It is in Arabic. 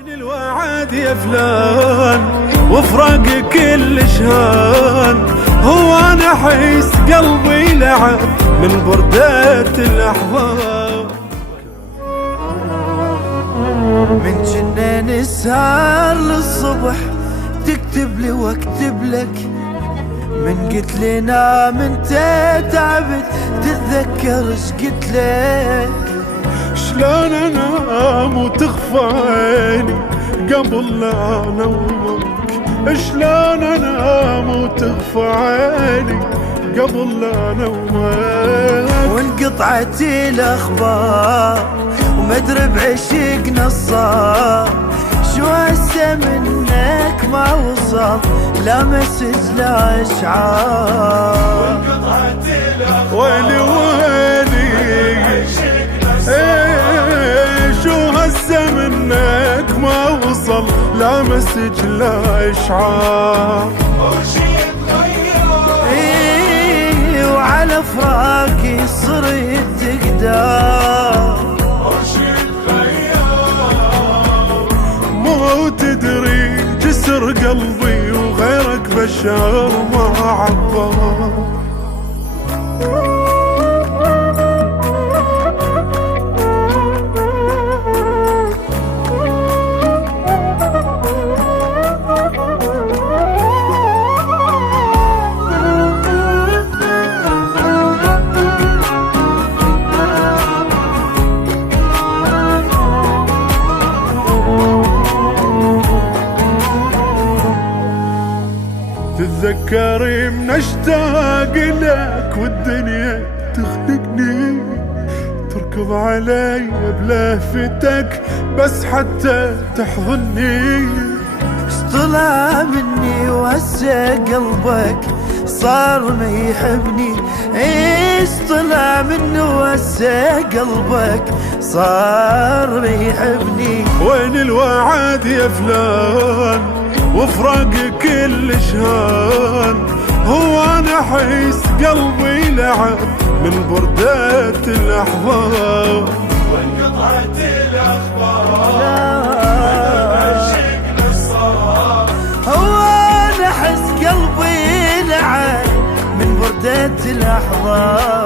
وين الوعد يا فلان وفراق كل شهان، هو انا احس قلبي لعب من بردات الاحضان. من جنان السهر للصبح تكتب لي واكتب لك، من قلت لي نام انت تعبت تتذكر اش قلت لك. شلون انام وتخفى عيني قبل لا انومك، شلون انام وتخفى عيني قبل لا انومك. وانقطعت الاخبار ومدري بعشقنا الصار، شو هسه منك ما وصل لا مسج لا اشعار. وانقطعت الاخبار ويلي شو هسه منك ما وصل لا مسج لا اشعار. وعلى فراقي صرت تقدر مو تدري جسر قلبي وغيرك بشر ما عبر. تتذكري من اشتاق لك والدنيا تخنقني، تركض علي بلهفتك بس حتى تحضني. طلع مني وهسه قلبك صار ما يحبني، ايش طلع مني وهسه قلبك صار ما يحبني. وين الوعد يا فلان وفراق كل شهان، هو انا احس قلبي لعب من بردات الاحضان. وانقطعت الاخبار هو انا احس قلبي لعب من بردات الاحضان.